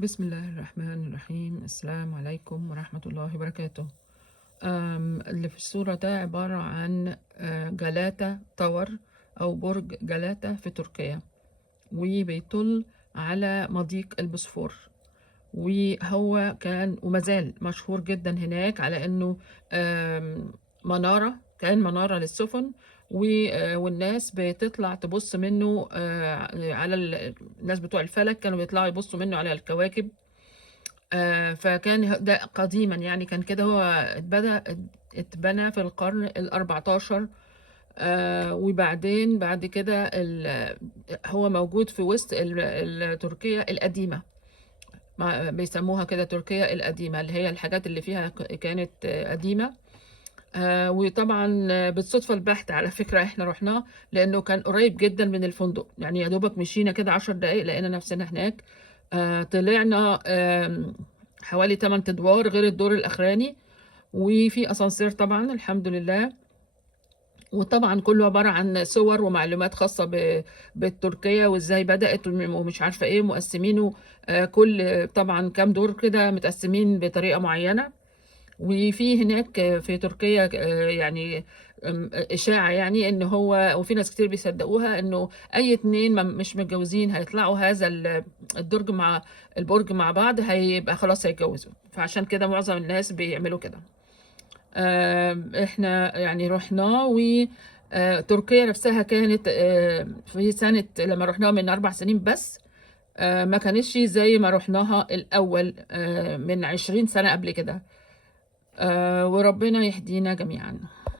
بسم الله الرحمن الرحيم. السلام عليكم ورحمة الله وبركاته. اللي في الصورة ده عبارة عن جلاتة تاور أو برج جلاتة في تركيا، وبيطل على مضيق البوسفور. وهو كان ومازال مشهور جدا هناك على إنه منارة، كان منارة للسفن، والناس بتطلع تبص منه على الناس بتوع الفلك كانوا بيطلعوا يبصوا منه على الكواكب. فكان ده قديما، يعني كان كده. هو اتبنى في القرن ال14. وبعدين بعد كده هو موجود في وسط تركيا القديمة. بيسموها كده تركيا القديمة، اللي هي الحاجات اللي فيها كانت قديمة. وطبعا بالصدفة البحتة على فكرة احنا رحناه، لأنه كان قريب جدا من الفندق، يعني يا دوبك مشينا كده 10 دقايق لقينا نفسنا هناك. طلعنا حوالي 8 أدوار غير الدور الأخراني، وفي أسانسير طبعا الحمد لله. وطبعا كله عبارة عن صور ومعلومات خاصة بالتركية وازاي بدأت ومش عارفة ايه، مقسمينه كل طبعا كام دور كده متقسمين بطريقة معينة. وفي هناك في تركيا يعني إشاعة، يعني إن هو، وفي ناس كتير بيصدقوها، إنه أي اتنين مش متجوزين هيطلعوا هذا البرج مع بعض هيبقى خلاص هيتجوزوا، فعشان كده معظم الناس بيعملوا كده. احنا يعني رحنا، و تركيا نفسها كانت في سنة لما رحناها من 4 سنين بس. ما كانتش زي ما رحناها الأول من 20 سنة قبل كده. وربنا يهدينا جميعا.